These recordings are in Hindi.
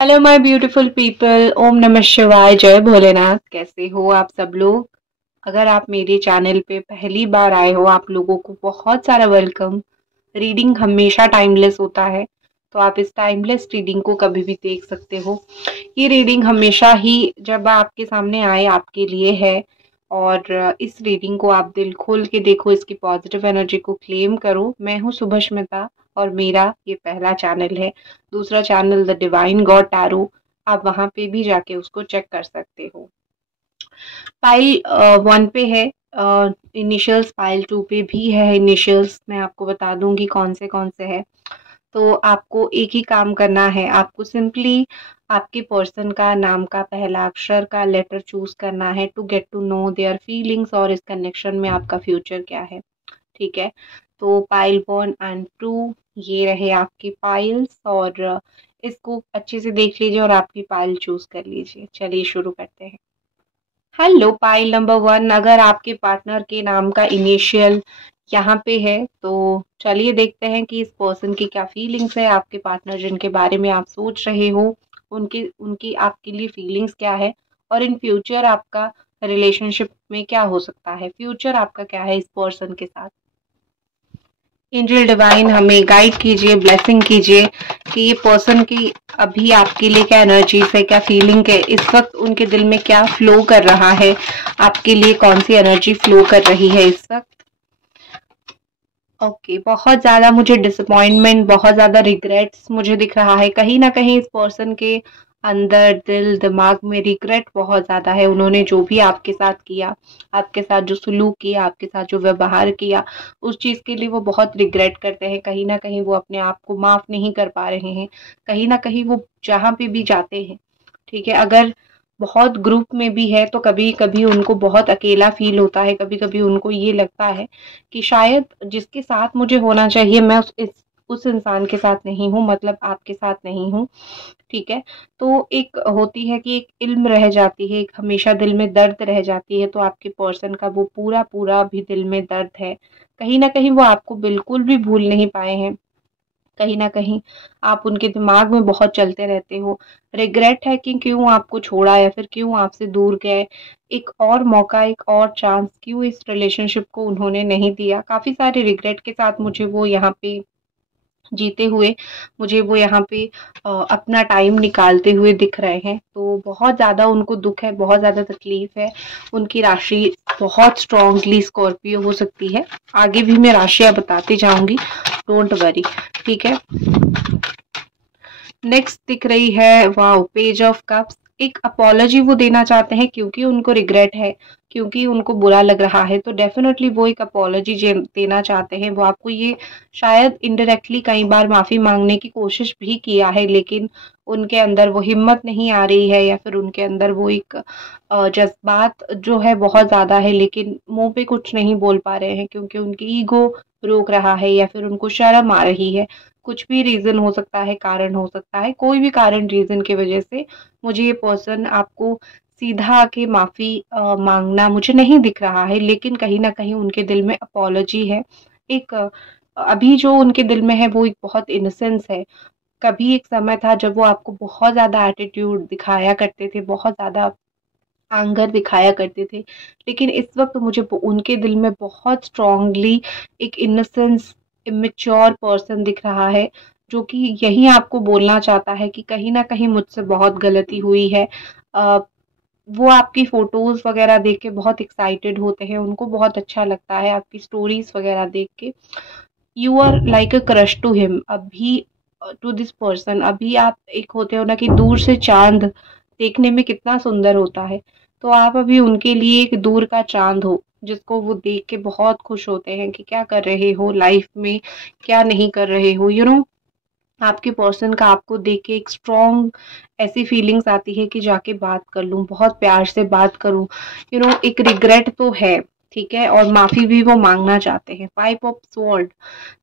हेलो माय ब्यूटीफुल पीपल, ओम नमः शिवाय, जय भोलेनाथ। कैसे हो आप सब लोग? अगर आप मेरे चैनल पे पहली बार आए हो, आप लोगों को बहुत सारा वेलकम। रीडिंग हमेशा टाइमलेस होता है, तो आप इस टाइमलेस रीडिंग को कभी भी देख सकते हो। ये रीडिंग हमेशा ही जब आपके सामने आए आपके लिए है। और इस रीडिंग को आप दिल खोल के देखो, इसकी पॉजिटिव एनर्जी को क्लेम करो। मैं हूँ सुभष्मिता और मेरा ये पहला चैनल है। दूसरा channel the divine God tarot, आप वहां पे भी जाके उसको चेक कर सकते हो। पाइल 1 पे है इनिशियल्स, पाइल 2 पे भी है इनिशियल्स। मैं आपको बता दूंगी कौन से है। तो आपको एक ही काम करना है, आपको सिंपली आपके पर्सन का नाम का पहला अक्षर का लेटर चूज करना है to get to know their feelings और इस कनेक्शन में आपका फ्यूचर क्या है। ठीक है, तो पाइल 1 एंड 2 ये रहे आपकी पाइल्स। और इसको अच्छे से देख लीजिए और आपकी पाइल चूज कर लीजिए। चलिए शुरू करते हैं। हेलो पाइल नंबर 1, अगर आपके पार्टनर के नाम का इनिशियल यहाँ पे है तो चलिए देखते हैं कि इस पर्सन की क्या फीलिंग्स है। आपके पार्टनर जिनके बारे में आप सोच रहे हो, उनकी उनकी आपके लिए फीलिंग्स क्या है और इन फ्यूचर आपका रिलेशनशिप में क्या हो सकता है, फ्यूचर आपका क्या है इस पर्सन के साथ। एंजल डिवाइन हमें गाइड कीजिए, ब्लेसिंग कीजिए कि ये पर्सन की अभी आपके लिए क्या एनर्जीज है, क्या फीलिंग है, इस वक्त उनके दिल में क्या फ्लो कर रहा है, आपके लिए कौन सी एनर्जी फ्लो कर रही है इस वक्त। ओके, बहुत ज्यादा मुझे डिसअपॉइंटमेंट, बहुत ज्यादा रिग्रेट्स मुझे दिख रहा है। कहीं ना कहीं इस पर्सन के अंदर दिल दिमाग में रिग्रेट बहुत ज्यादा है। उन्होंने जो भी आपके साथ किया, आपके साथ जो सुलूक किया, आपके साथ जो व्यवहार किया, उस चीज के लिए वो बहुत रिग्रेट करते हैं। कहीं ना कहीं वो अपने आप को माफ नहीं कर पा रहे हैं। कहीं ना कहीं वो जहां पे भी जाते हैं, ठीक है, अगर बहुत ग्रुप में भी है तो कभी कभी उनको बहुत अकेला फील होता है। कभी कभी उनको ये लगता है कि शायद जिसके साथ मुझे होना चाहिए मैं उस इंसान के साथ नहीं हूँ, मतलब आपके साथ नहीं हूँ। ठीक है, तो एक होती है कि एक इल्म रह जाती है, एक हमेशा दिल में दर्द रह जाती है। तो आपके पर्सन का वो पूरा पूरा भी दिल में दर्द है। कहीं ना कहीं वो आपको बिल्कुल भी भूल नहीं पाए हैं। कहीं न कहीं आप उनके दिमाग में बहुत चलते रहते हो। रिग्रेट है कि क्यों आपको छोड़ा या फिर क्यों आपसे दूर गए। एक और मौका, एक और चांस क्यों इस रिलेशनशिप को उन्होंने नहीं दिया। काफ़ी सारे रिग्रेट के साथ मुझे वो यहाँ पे जीते हुए, मुझे वो यहाँ पे अपना टाइम निकालते हुए दिख रहे हैं। तो बहुत ज़्यादा उनको दुःख है, बहुत ज़्यादा तकलीफ है। उनकी राशि बहुत स्ट्रांगली स्कॉर्पियो हो सकती है। आगे भी मैं राशियाँ बताती जाऊँगी, डोंट वरी। ठीक है, नेक्स्ट दिख रही है, वाओ, पेज ऑफ कप्स। एक अपॉलॉजी वो देना चाहते हैं क्योंकि उनको रिग्रेट है, क्योंकि उनको बुरा लग रहा है। तो डेफिनेटली वो एक अपॉलॉजी देना चाहते हैं। वो आपको ये शायद इनडायरेक्टली कई बार माफी मांगने की कोशिश भी किया है, लेकिन उनके अंदर वो हिम्मत नहीं आ रही है, या फिर उनके अंदर वो एक जज्बात जो है बहुत ज्यादा है, लेकिन मुंह पे कुछ नहीं बोल पा रहे हैं क्योंकि उनकी ईगो रोक रहा है या फिर उनको शर्म आ रही है। कुछ भी रीजन हो सकता है, कारण हो सकता है, कोई भी कारण रीजन की वजह से मुझे ये पर्सन आपको सीधा आके माफी मांगना मुझे नहीं दिख रहा है। लेकिन कहीं ना कहीं उनके दिल में अपॉलॉजी है। एक अभी जो उनके दिल में है वो एक बहुत इनोसेंस है। कभी एक समय था जब वो आपको बहुत ज्यादा एटीट्यूड दिखाया करते थे, बहुत ज्यादा एंगर दिखाया करते थे। लेकिन इस वक्त मुझे उनके दिल में बहुत स्ट्रांगली एक इनोसेंस, इमेच्योर पर्सन दिख रहा है, जो कि यही आपको बोलना चाहता है कि कहीं ना कहीं मुझसे बहुत गलती हुई है। अ, वो आपकी फोटोज वगैरह देख के बहुत एक्साइटेड होते हैं, उनको बहुत अच्छा लगता है आपकी स्टोरीज वगैरह देख के। You are like a crush to him अभी, टू दिस पर्सन। अभी आप एक होते हो ना कि दूर से चांद देखने में कितना सुंदर होता है, तो आप अभी उनके लिए एक दूर का चांद हो, जिसको वो देख के बहुत खुश होते हैं कि क्या कर रहे हो लाइफ में, क्या नहीं कर रहे हो। आपके पर्सन का आपको देख के एक स्ट्रॉन्ग ऐसी फीलिंग्स आती है कि जाके बात कर लूं, बहुत प्यार से बात करूं। एक रिग्रेट तो है, ठीक है, और माफी भी वो मांगना चाहते हैं। 5 ऑफ स्वॉर्ड,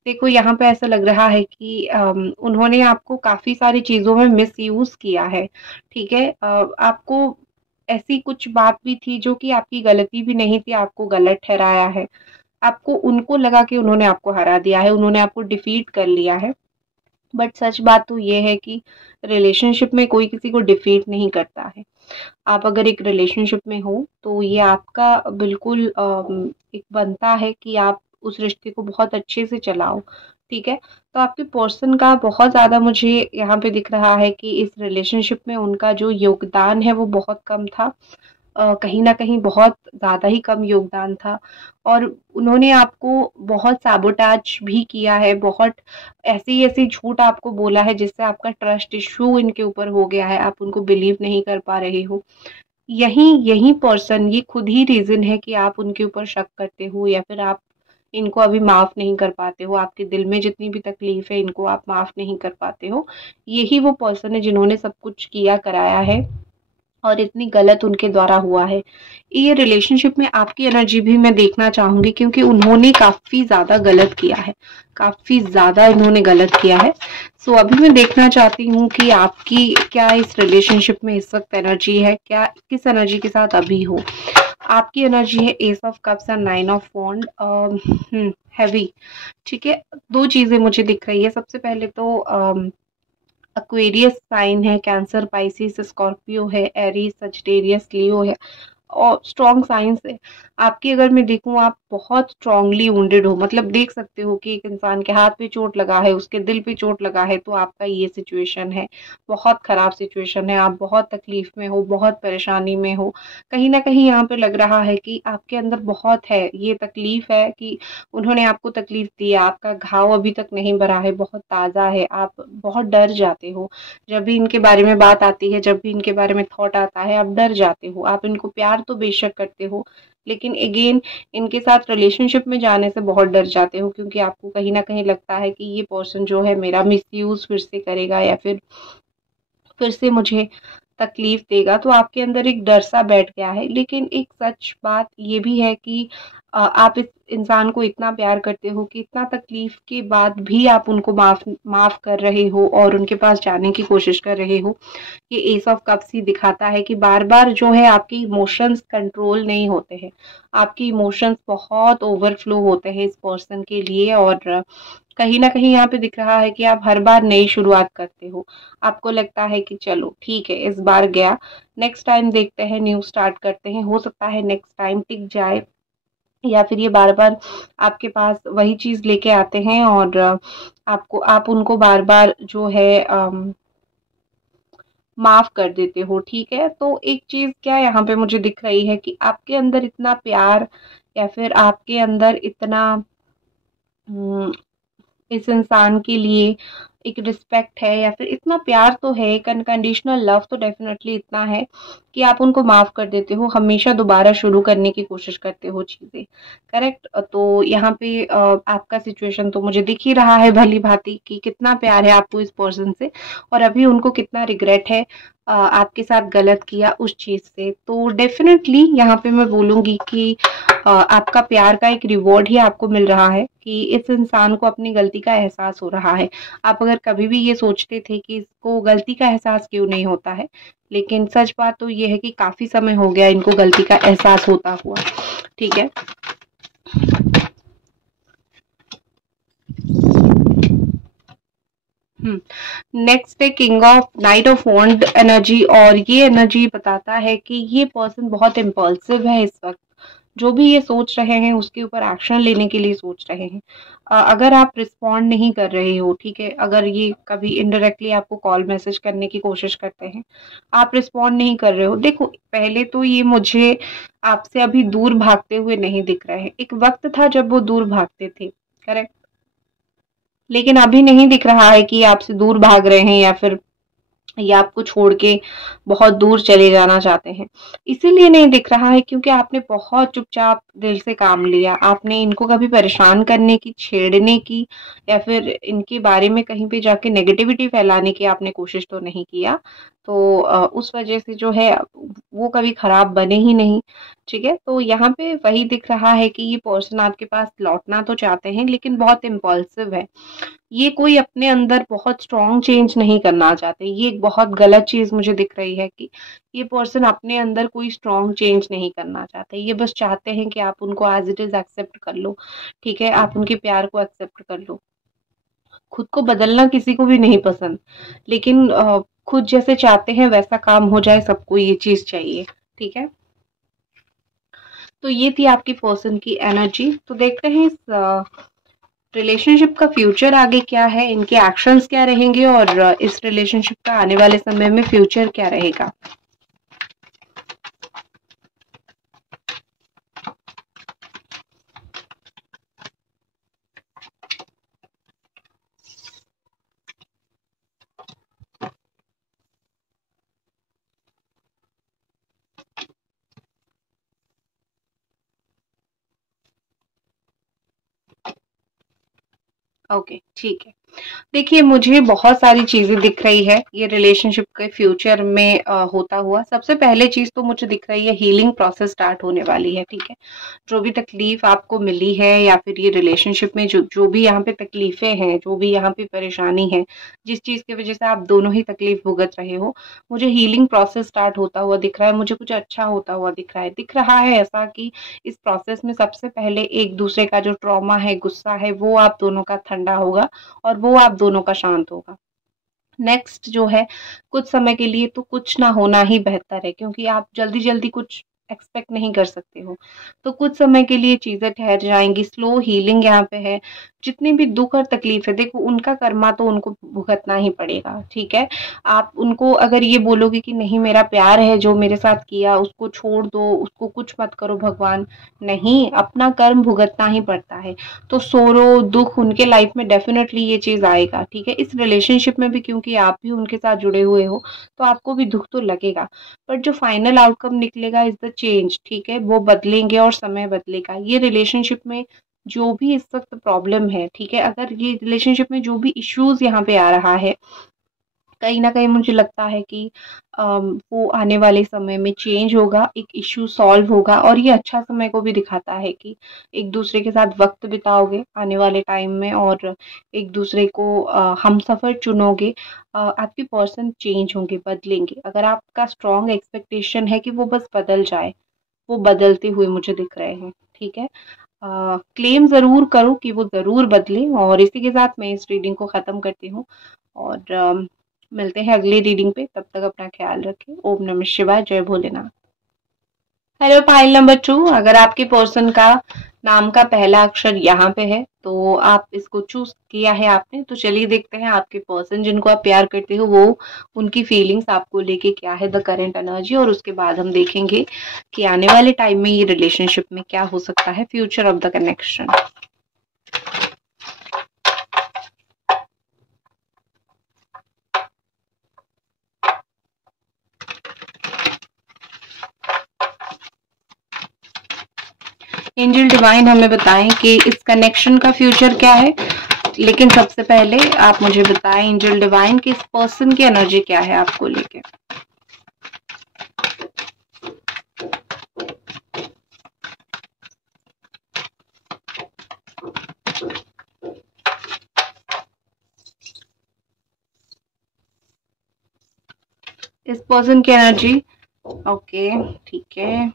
देखो यहाँ पे ऐसा लग रहा है कि उन्होंने आपको काफी सारी चीजों में मिस यूज किया है। ठीक है, आपको ऐसी कुछ बात भी थी जो कि आपकी गलती भी नहीं थी, आपको गलत ठहराया है। आपको उनको लगा कि उन्होंने आपको हरा दिया है, उन्होंने आपको डिफीट कर लिया है। बट सच बात तो ये है कि रिलेशनशिप में कोई किसी को डिफीट नहीं करता है। आप अगर एक रिलेशनशिप में हो तो ये आपका बिल्कुल एक बनता है कि आप उस रिश्ते को बहुत अच्छे से चलाओ, ठीक है। तो आपके पर्सन का बहुत ज़्यादा मुझे यहाँ पे दिख रहा है कि इस रिलेशनशिप में उनका जो योगदान है वो बहुत कम था, कहीं न कहीं बहुत ज़्यादा ही कम योगदान था। और उन्होंने आपको बहुत सैबोटाज भी किया है, बहुत ऐसी-ऐसी झूठ आपको बोला है जिससे आपका ट्रस्ट इश्यू इनके ऊपर हो गया है, आप उनको बिलीव नहीं कर पा रहे हो। यही यही पर्सन ये खुद ही रीज़न है कि आप उनके ऊपर शक करते हो या फिर आप इनको अभी माफ़ नहीं कर पाते हो, आपके दिल में जितनी भी तकलीफ़ है इनको आप माफ़ नहीं कर पाते हो। यही वो पर्सन है जिन्होंने सब कुछ किया कराया है और इतनी गलत उनके द्वारा हुआ है। ये रिलेशनशिप में आपकी एनर्जी भी मैं देखना चाहूँगी क्योंकि उन्होंने काफ़ी ज़्यादा गलत किया है, काफ़ी ज़्यादा इन्होंने गलत किया है। सो अभी मैं देखना चाहती हूँ कि आपकी क्या इस रिलेशनशिप में इस वक़्त एनर्जी है, क्या किस एनर्जी के साथ अभी हो? आपकी एनर्जी है ace of cups and nine of wands, heavy, ठीक है। 2 चीज़ें मुझे दिख रही है। सबसे पहले तो एक्वेरियस साइन है, कैंसर, पाइसिस, स्कॉर्पियो है, एरीज, सजिटेरियस, लियो है और स्ट्रॉन्ग साइंस है। आपकी अगर मैं देखूं आप बहुत स्ट्रांगली वुंडेड हो, मतलब देख सकते हो कि एक इंसान के हाथ पे चोट लगा है, उसके दिल पे चोट लगा है, तो आपका ये सिचुएशन है, बहुत खराब सिचुएशन है, आप बहुत तकलीफ में हो, बहुत परेशानी में हो। कहीं ना कहीं यहाँ पे लग रहा है कि आपके अंदर बहुत है, ये तकलीफ है कि उन्होंने आपको तकलीफ दी है, आपका घाव अभी तक नहीं भरा है, बहुत ताज़ा है, आप बहुत डर जाते हो जब भी इनके बारे में बात आती है, जब भी इनके बारे में थॉट आता है, आप डर जाते हो। आप इनको प्यार तो बेशक करते हो, लेकिन अगेन इनके साथ रिलेशनशिप में जाने से बहुत डर जाते हो क्योंकि आपको कहीं न कहीं लगता है कि ये पर्सन जो है मेरा मिसयूज़ फिर से करेगा या फिर से मुझे तकलीफ देगा, तो आपके अंदर एक डर सा बैठ गया है। लेकिन एक सच बात ये भी है कि आप इस इंसान को इतना प्यार करते हो कि इतना तकलीफ के बाद भी आप उनको माफ कर रहे हो और उनके पास जाने की कोशिश कर रहे हो। ये एस ऑफ कप्स ही दिखाता है कि बार बार जो है आपके इमोशंस कंट्रोल नहीं होते हैं, आपके इमोशंस बहुत ओवरफ्लो होते हैं इस पर्सन के लिए। और कहीं ना कहीं यहाँ पे दिख रहा है कि आप हर बार नई शुरुआत करते हो, आपको लगता है कि चलो ठीक है इस बार गया, नेक्स्ट टाइम देखते हैं, न्यू स्टार्ट करते हैं, हो सकता है नेक्स्ट टाइम टिक जाए। या फिर ये बार बार आपके पास वही चीज लेके आते हैं और आप उनको बार बार जो है माफ कर देते हो, ठीक है। तो एक चीज क्या यहाँ पे मुझे दिख रही है कि आपके अंदर इतना प्यार या फिर आपके अंदर इतना हम्म, इस इंसान के लिए एक रिस्पेक्ट है या फिर इतना प्यार तो है, एक अनकंडीशनल लव तो डेफिनेटली इतना है कि आप उनको माफ कर देते हो, हमेशा दोबारा शुरू करने की कोशिश करते हो चीजें, करेक्ट। तो यहाँ पे आपका सिचुएशन तो मुझे दिख ही रहा है भली भांति कि कितना प्यार है आपको इस पर्सन से और अभी उनको कितना रिग्रेट है आपके साथ गलत किया उस चीज से। तो डेफिनेटली यहाँ पे मैं बोलूंगी कि आपका प्यार का एक रिवॉर्ड ही आपको मिल रहा है कि इस इंसान को अपनी गलती का एहसास हो रहा है। आप अगर कभी भी ये सोचते थे कि इसको गलती का एहसास क्यों नहीं होता है, लेकिन सच बात तो ये है कि काफी समय हो गया इनको गलती का एहसास होता हुआ, ठीक है। नेक्स्ट है king of knight of wand energy और ये एनर्जी बताता है कि ये पर्सन बहुत इम्पल्सिव है इस वक्त, जो भी ये सोच रहे हैं उसके ऊपर एक्शन लेने के लिए सोच रहे हैं। अगर आप रिस्पॉन्ड नहीं कर रहे हो, ठीक है, अगर ये कभी इनडायरेक्टली आपको कॉल मैसेज करने की कोशिश करते हैं, आप रिस्पॉन्ड नहीं कर रहे हो, देखो पहले तो ये मुझे आपसे अभी दूर भागते हुए नहीं दिख रहे हैं, एक वक्त था जब वो दूर भागते थे, करेक्ट। लेकिन अभी नहीं दिख रहा है कि ये आपसे दूर भाग रहे हैं या फिर ये आपको छोड़ के बहुत दूर चले जाना चाहते हैं। इसीलिए नहीं दिख रहा है क्योंकि आपने बहुत चुपचाप दिल से काम लिया, आपने इनको कभी परेशान करने की, छेड़ने की या फिर इनके बारे में कहीं पे जाके नेगेटिविटी फैलाने की आपने कोशिश तो नहीं किया। तो उस वजह से जो है वो कभी खराब बने ही नहीं, ठीक है। तो यहाँ पे वही दिख रहा है कि ये पर्सन आपके पास लौटना तो चाहते हैं लेकिन बहुत इम्पल्सिव है, ये कोई अपने अंदर बहुत स्ट्रॉन्ग चेंज नहीं करना चाहते। ये एक बहुत गलत चीज मुझे दिख रही है कि ये पर्सन अपने अंदर कोई स्ट्रॉन्ग चेंज नहीं करना चाहते, ये बस चाहते हैं कि आप उनको एज इट इज एक्सेप्ट कर लो, ठीक है, आप उनके प्यार को एक्सेप्ट कर लो। खुद को बदलना किसी को भी नहीं पसंद, लेकिन खुद जैसे चाहते हैं वैसा काम हो जाए, सबको ये चीज चाहिए। ठीक है, तो ये थी आपकी पर्सन की एनर्जी। तो देखते हैं इस रिलेशनशिप का फ्यूचर आगे क्या है, इनके एक्शंस क्या रहेंगे, और इस रिलेशनशिप का आने वाले समय में फ्यूचर क्या रहेगा। ओके, ठीक है। देखिए, मुझे बहुत सारी चीजें दिख रही है ये रिलेशनशिप के फ्यूचर में होता हुआ। सबसे पहले चीज तो मुझे दिख रही है हीलिंग प्रोसेस स्टार्ट होने वाली है। ठीक है, जो भी तकलीफ आपको मिली है या फिर ये रिलेशनशिप में जो जो भी यहाँ पे तकलीफें हैं, जो भी यहाँ पे परेशानी है, जिस चीज की वजह से आप दोनों ही तकलीफ भुगत रहे हो, मुझे हीलिंग प्रोसेस स्टार्ट होता हुआ दिख रहा है। मुझे कुछ अच्छा होता हुआ दिख रहा है ऐसा कि इस प्रोसेस में सबसे पहले एक दूसरे का जो ट्रॉमा है, गुस्सा है, वो आप दोनों का ठंडा होगा और वो आप दोनों का शांत होगा। नेक्स्ट जो है, कुछ समय के लिए तो कुछ ना होना ही बेहतर है, क्योंकि आप जल्दी जल्दी कुछ एक्सपेक्ट नहीं कर सकते हो। तो कुछ समय के लिए चीजें ठहर जाएंगी, स्लो हीलिंग यहाँ पे है। जितनी भी दुख और तकलीफ है, देखो उनका कर्मा तो उनको भुगतना ही पड़ेगा। ठीक है, आप उनको अगर ये बोलोगे कि नहीं मेरा प्यार है जो मेरे साथ किया उसको छोड़ दो, उसको कुछ मत करो भगवान, नहीं, अपना कर्म भुगतना ही पड़ता है। तो सोरो दुख उनके लाइफ में डेफिनेटली ये चीज आएगा। ठीक है, इस रिलेशनशिप में भी क्योंकि आप भी उनके साथ जुड़े हुए हो, तो आपको भी दुख तो लगेगा, बट जो फाइनल आउटकम निकलेगा इज द चेंज। ठीक है, वो बदलेंगे और समय बदलेगा। ये रिलेशनशिप में जो भी इस वक्त प्रॉब्लम है, ठीक है, अगर ये रिलेशनशिप में जो भी इश्यूज यहाँ पे आ रहा है, कहीं ना कहीं मुझे लगता है कि वो आने वाले समय में चेंज होगा, एक इश्यू सॉल्व होगा। और ये अच्छा समय को भी दिखाता है कि एक दूसरे के साथ वक्त बिताओगे आने वाले टाइम में, और एक दूसरे को हम सफर चुनोगे। आपके पर्सन चेंज होंगे, बदलेंगे। अगर आपका स्ट्रॉन्ग एक्सपेक्टेशन है कि वो बस बदल जाए, वो बदलते हुए मुझे दिख रहे हैं। ठीक है, क्लेम जरूर करो कि वो जरूर बदले। और इसी के साथ मैं इस रीडिंग को खत्म करती हूँ, और मिलते हैं अगली रीडिंग पे। तब तक अपना ख्याल रखें। ओम नमः शिवाय, जय भोलेनाथ। हेलो पाइल नंबर 2, अगर आपके पर्सन का नाम का पहला अक्षर यहाँ पे है तो आप इसको चूज किया है आपने, तो चलिए देखते हैं आपके पर्सन जिनको आप प्यार करते हो वो उनकी फीलिंग्स आपको लेके क्या है, द करंट एनर्जी। और उसके बाद हम देखेंगे कि आने वाले टाइम में ये रिलेशनशिप में क्या हो सकता है, future of the connection. Angel divine हमें बताएं कि इस कनेक्शन का फ्यूचर क्या है। लेकिन सबसे पहले आप मुझे बताएं एंजल डिवाइन कि इस पर्सन की एनर्जी क्या है आपको लेके। इस पर्सन की एनर्जी, ओके ठीक है।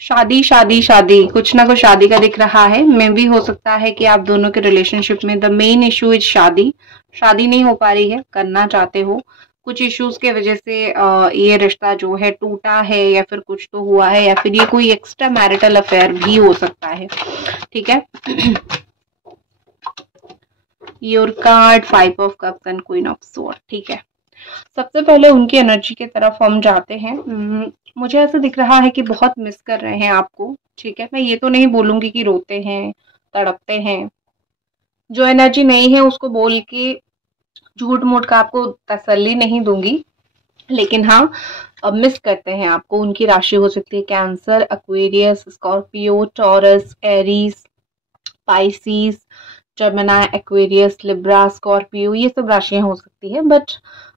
शादी शादी शादी, कुछ ना कुछ शादी का दिख रहा है। मे भी हो सकता है कि आप दोनों के रिलेशनशिप में द मेन इशू इज शादी। शादी नहीं हो पा रही है, करना चाहते हो, कुछ इश्यूज के वजह से ये रिश्ता जो है टूटा है, या फिर कुछ तो हुआ है, या फिर ये कोई एक्स्ट्रा मैरिटल अफेयर भी हो सकता है। ठीक है, your card 5 of cups and queen of sword. ठीक है, सबसे पहले उनकी एनर्जी की तरफ हम जाते हैं। मुझे ऐसा दिख रहा है कि बहुत मिस कर रहे हैं आपको। ठीक है, मैं ये तो नहीं बोलूंगी कि रोते हैं, तड़पते हैं। जो एनर्जी नहीं है उसको बोल के झूठ मूठ का आपको तसल्ली नहीं दूंगी, लेकिन हाँ, अब मिस करते हैं आपको। उनकी राशि हो सकती है Cancer, Aquarius, Scorpio, Taurus, Aries, Pisces, Gemini, Aquarius, Libra, Scorpio, ये सब राशियां हो सकती है। बट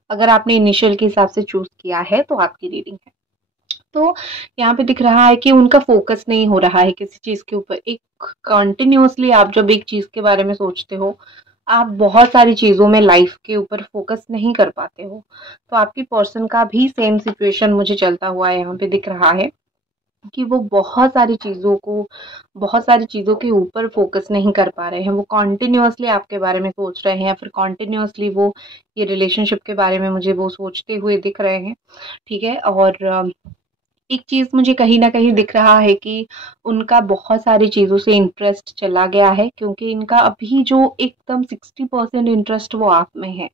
अगर आपने इनिशियल के हिसाब से चूज किया है तो आपकी रीडिंग है। तो यहाँ पे दिख रहा है कि उनका फोकस नहीं हो रहा है किसी चीज के ऊपर। एक कंटिन्यूअसली आप जब एक चीज के बारे में सोचते हो, आप बहुत सारी चीजों में लाइफ के ऊपर फोकस नहीं कर पाते हो। तो आपकी पर्सन का भी सेम सिचुएशन मुझे चलता हुआ यहाँ पे दिख रहा है। कि वो बहुत सारी चीज़ों के ऊपर फोकस नहीं कर पा रहे हैं। वो कॉन्टिन्यूअसली आपके बारे में सोच रहे हैं या फिर कॉन्टिन्यूअसली वो ये रिलेशनशिप के बारे में मुझे वो सोचते हुए दिख रहे हैं, ठीक है? और एक चीज़ मुझे कहीं न कहीं दिख रहा है कि उनका बहुत सारी चीज़ों से इंटरेस्ट चला गया है, क्योंकि इनका अभी जो एकदम 60% इंटरेस्ट वो आप में है,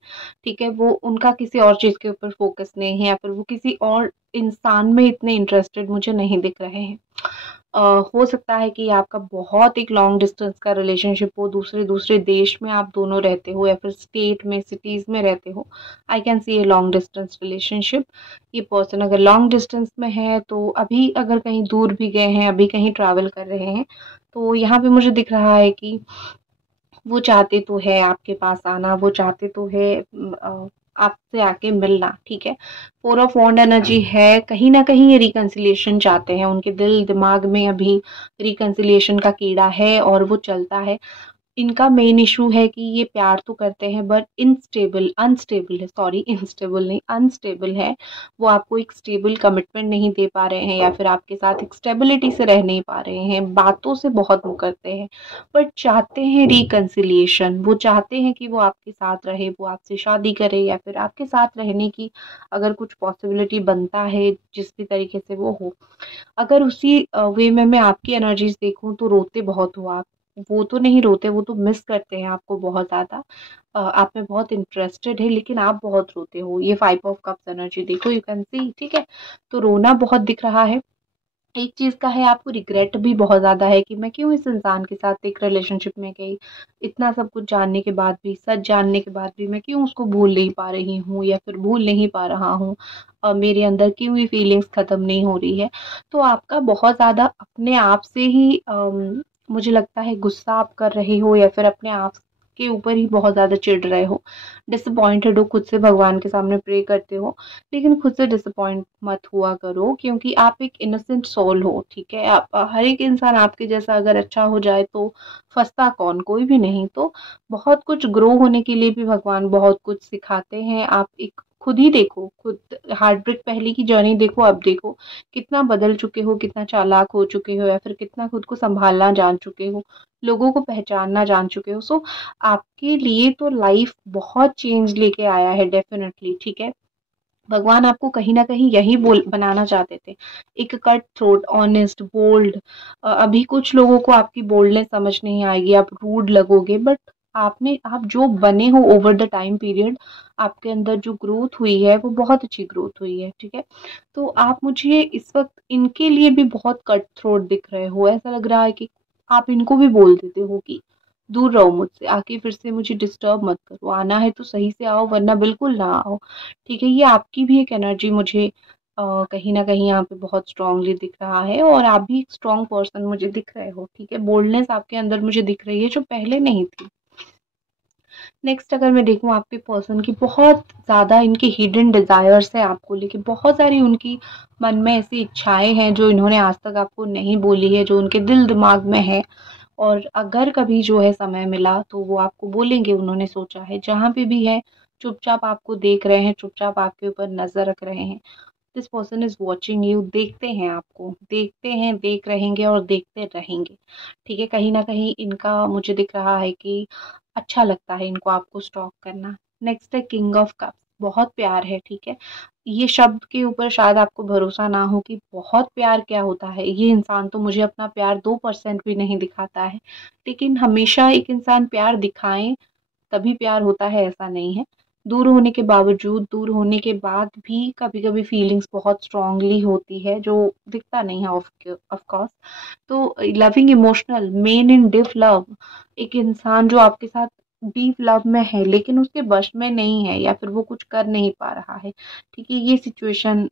ठीक है? वो उनका किसी और चीज़ के ऊपर फ़ोकस नहीं है या फिर वो किसी और इंसान में इतने इंटरेस्टेड मुझे नहीं दिख रहे हैं। अ, हो सकता है कि आपका बहुत एक लॉन्ग डिस्टेंस का रिलेशनशिप हो, दूसरे दूसरे देश में आप दोनों रहते हो या फिर स्टेट में, सिटीज़ में रहते हो। I can see a long distance relationship. ये पर्सन अगर लॉन्ग डिस्टेंस में है तो अभी अगर कहीं दूर भी गए हैं, अभी कहीं ट्रैवल कर रहे हैं, तो यहाँ पे मुझे दिख रहा है कि वो चाहते तो है आपके पास आना, वो चाहते तो है आपसे आके मिलना, ठीक है? 4 ऑफ वॉन्ड एनर्जी है, कहीं न कहीं ये रिकंसिलिएशन चाहते हैं, उनके दिल दिमाग में अभी रिकंसिलिएशन का कीड़ा है और वो चलता है। इनका मेन इशू है कि ये प्यार तो करते हैं बट अनस्टेबल है, सॉरी इंस्टेबल नहीं, अनस्टेबल है। वो आपको एक स्टेबल कमिटमेंट नहीं दे पा रहे हैं या फिर आपके साथ एक स्टेबिलिटी से रह नहीं पा रहे हैं। बातों से बहुत वो करते हैं बट चाहते हैं रिकंसिलिएशन। वो चाहते हैं कि वो आपके साथ रहे, वो आपसे शादी करे या फिर आपके साथ रहने की अगर कुछ पॉसिबिलिटी बनता है जिस भी तरीके से वो हो। अगर उसी वे में मैं आपकी एनर्जीज देखूं तो रोते बहुत हो आप। वो तो नहीं रोते, वो तो मिस करते हैं आपको बहुत ज़्यादा। आप में बहुत इंटरेस्टेड है लेकिन आप बहुत रोते हो। ये 5 ऑफ कप्स एनर्जी देखो, यू कैन सी, ठीक है? तो रोना बहुत दिख रहा है। एक चीज़ का है, आपको रिग्रेट भी बहुत ज़्यादा है कि मैं क्यों इस इंसान के साथ एक रिलेशनशिप में गई। इतना सब कुछ जानने के बाद भी, सच जानने के बाद भी मैं क्यों उसको भूल नहीं पा रही हूँ या फिर भूल नहीं पा रहा हूँ। मेरे अंदर क्यों ये फीलिंग्स ख़त्म नहीं हो रही है। तो आपका बहुत ज़्यादा अपने आप से ही मुझे लगता है गुस्सा आप कर रहे हो या फिर अपने आप के ऊपर ही बहुत ज़्यादा चिढ़ रहे हो। डिसअपॉइंटेड हो, खुद से भगवान के सामने प्रे करते हो, लेकिन खुद से डिसअपॉइंट मत हुआ करो क्योंकि आप एक इनोसेंट सोल हो, ठीक है? आप हर एक इंसान आपके जैसा अगर अच्छा हो जाए तो फंसता कौन? कोई भी नहीं। तो बहुत कुछ ग्रो होने के लिए भी भगवान बहुत कुछ सिखाते हैं। आप एक खुद ही देखो, खुद हार्ट ब्रेक पहले की जर्नी देखो, अब देखो कितना बदल चुके हो, कितना चालाक हो चुके हो या फिर कितना खुद को संभालना जान चुके हो, लोगों को पहचानना जान चुके हो। सो आपके लिए तो लाइफ बहुत चेंज लेके आया है डेफिनेटली, ठीक है? भगवान आपको कहीं न कहीं यही बोल बनाना चाहते थे। एक कट थ्रोट, ऑनेस्ट, बोल्ड। अभी कुछ लोगों को आपकी बोल्डनेस समझ नहीं आएगी, आप रूड लगोगे, बट आप जो बने हो ओवर द टाइम पीरियड, आपके अंदर जो ग्रोथ हुई है वो बहुत अच्छी ग्रोथ हुई है, ठीक है? तो आप मुझे इस वक़्त इनके लिए भी बहुत कट थ्रोट दिख रहे हो। ऐसा लग रहा है कि आप इनको भी बोल देते हो कि दूर रहो मुझसे, आके फिर से मुझे डिस्टर्ब मत करो, आना है तो सही से आओ वरना बिल्कुल ना आओ, ठीक है? ये आपकी भी एक एनर्जी मुझे कहीं न कहीं यहाँ पे बहुत स्ट्रांगली दिख रहा है और आप भी एक स्ट्रॉन्ग पर्सन मुझे दिख रहे हो, ठीक है? बोल्डनेस आपके अंदर मुझे दिख रही है जो पहले नहीं थी। नेक्स्ट अगर मैं देखूँ आपके पर्सन की बहुत ज़्यादा इनकी हिडन डिज़ायर्स है आपको लेके, बहुत सारी उनकी मन में ऐसी इच्छाएँ हैं जो इन्होंने आज तक आपको नहीं बोली है, जो उनके दिल दिमाग में है। और अगर कभी जो है समय मिला तो वो आपको बोलेंगे, उन्होंने सोचा है। जहाँ पे भी है चुपचाप आपको देख रहे हैं, चुपचाप आपके ऊपर नज़र रख रहे हैं। This person is watching you, देखते हैं आपको, देखते हैं, देख रहेंगे और देखते रहेंगे, ठीक है? कहीं न कहीं इनका मुझे दिख रहा है कि अच्छा लगता है इनको आपको स्टॉक करना। नेक्स्ट है किंग ऑफ कप्स, बहुत प्यार है, ठीक है? ये शब्द के ऊपर शायद आपको भरोसा ना हो कि बहुत प्यार क्या होता है। ये इंसान तो मुझे अपना प्यार 2% भी नहीं दिखाता है, लेकिन हमेशा एक इंसान प्यार दिखाएँ तभी प्यार होता है ऐसा नहीं है। दूर होने के बावजूद, दूर होने के बाद भी कभी-कभी फीलिंग्स बहुत स्ट्रांगली होती है जो दिखता नहीं है ऑफ कोर्स। तो लविंग इमोशनल, मेन इन डीप लव, एक इंसान जो आपके साथ डीप लव में है लेकिन उसके वश में नहीं है या फिर वो कुछ कर नहीं पा रहा है, ठीक है? ये सिचुएशन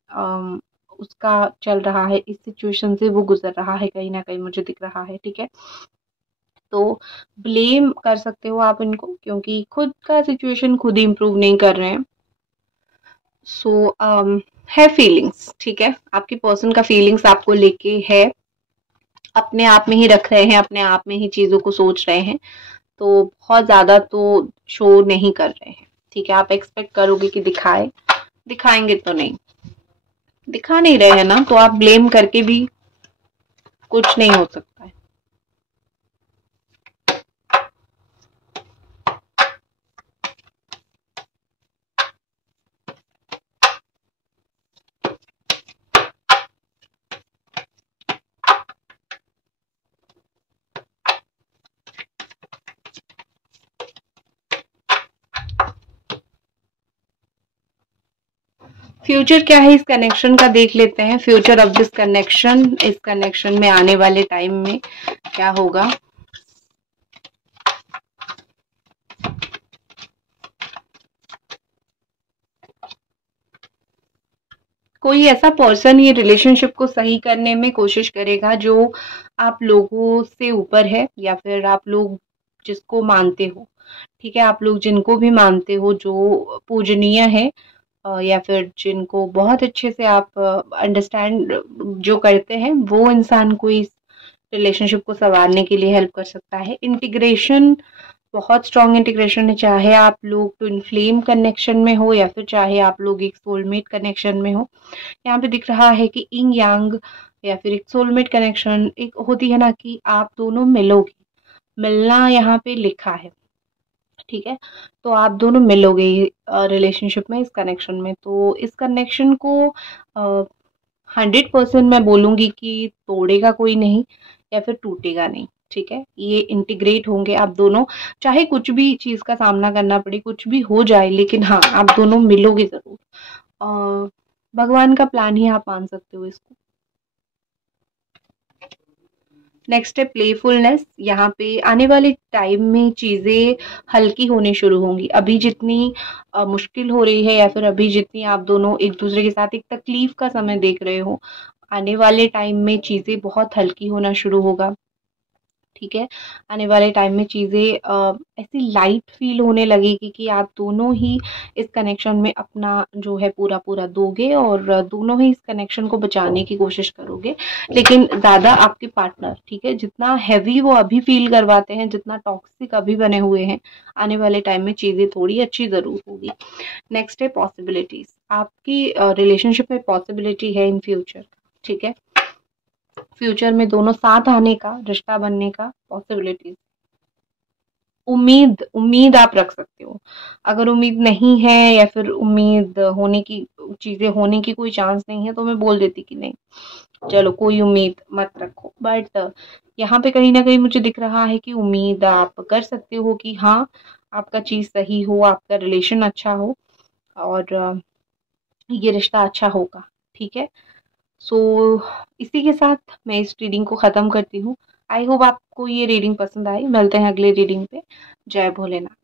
उसका चल रहा है, इस सिचुएशन से वो गुजर रहा है, कहीं न कहीं मुझे दिख रहा है, ठीक है? तो ब्लेम कर सकते हो आप इनको क्योंकि खुद का सिचुएशन खुद ही इम्प्रूव नहीं कर रहे हैं। सो है फीलिंग्स, ठीक है? आपके पर्सन का फीलिंग्स आपको लेके है, अपने आप में ही रख रहे हैं, अपने आप में ही चीज़ों को सोच रहे हैं, तो बहुत ज़्यादा तो शो नहीं कर रहे हैं, ठीक है? आप एक्सपेक्ट करोगे कि दिखाएंगे तो नहीं, दिखा नहीं रहे हैं ना, तो आप ब्लेम करके भी कुछ नहीं हो सकता है। फ्यूचर क्या है इस कनेक्शन का देख लेते हैं। फ्यूचर ऑफ दिस कनेक्शन, इस कनेक्शन में आने वाले टाइम में क्या होगा। कोई ऐसा पर्सन ये रिलेशनशिप को सही करने में कोशिश करेगा जो आप लोगों से ऊपर है, या फिर आप लोग जिसको मानते हो, ठीक है, आप लोग जिनको भी मानते हो, जो पूजनीय है, या फिर जिनको बहुत अच्छे से आप अंडरस्टैंड जो करते हैं, वो इंसान को इस रिलेशनशिप को संवारने के लिए हेल्प कर सकता है। इंटीग्रेशन, बहुत स्ट्रॉन्ग इंटीग्रेशन है, चाहे आप लोग ट्विन फ्लेम कनेक्शन में हो या फिर चाहे आप लोग एक सोलमेट कनेक्शन में हो। यहाँ पे दिख रहा है कि इंग यांग या फिर एक सोलमेट कनेक्शन एक होती है ना, कि आप दोनों मिलोगे, मिलना यहाँ पे लिखा है, ठीक है। तो आप दोनों मिलोगे रिलेशनशिप में, इस कनेक्शन में। तो इस कनेक्शन को 100% मैं बोलूँगी कि तोड़ेगा कोई नहीं या फिर टूटेगा नहीं, ठीक है। ये इंटीग्रेट होंगे आप दोनों, चाहे कुछ भी चीज़ का सामना करना पड़े, कुछ भी हो जाए, लेकिन हाँ, आप दोनों मिलोगे ज़रूर। भगवान का प्लान ही आप मान सकते हो इसको। नेक्स्ट है प्लेफुलनेस। यहाँ पे आने वाले टाइम में चीज़ें हल्की होनी शुरू होंगी। अभी जितनी मुश्किल हो रही है या फिर अभी जितनी आप दोनों एक दूसरे के साथ एक तकलीफ का समय देख रहे हो, आने वाले टाइम में चीज़ें बहुत हल्की होना शुरू होगा, ठीक है। आने वाले टाइम में चीज़ें ऐसी लाइट फील होने लगेगी कि आप दोनों ही इस कनेक्शन में अपना जो है पूरा पूरा दोगे और दोनों ही इस कनेक्शन को बचाने की कोशिश करोगे। लेकिन ज़्यादा आपके पार्टनर, ठीक है, जितना हैवी वो अभी फील करवाते हैं, जितना टॉक्सिक अभी बने हुए हैं, आने वाले टाइम में चीज़ें थोड़ी अच्छी ज़रूर होगी। नेक्स्ट है पॉसिबिलिटीज़। आपकी रिलेशनशिप में पॉसिबिलिटी है इन फ्यूचर, ठीक है। फ्यूचर में दोनों साथ आने का, रिश्ता बनने का पॉसिबिलिटीज, उम्मीद उम्मीद आप रख सकते हो। अगर उम्मीद नहीं है या फिर उम्मीद होने की, चीजें होने की कोई चांस नहीं है, तो मैं बोल देती कि नहीं, चलो कोई उम्मीद मत रखो। बट यहाँ पे कहीं ना कहीं मुझे दिख रहा है कि उम्मीद आप कर सकते हो कि हाँ, आपका चीज सही हो, आपका रिलेशन अच्छा हो और ये रिश्ता अच्छा होगा, ठीक है। सो इसी के साथ मैं इस रीडिंग को ख़त्म करती हूँ। आई होप आपको ये रीडिंग पसंद आई। मिलते हैं अगले रीडिंग पे। जय भोलेनाथ।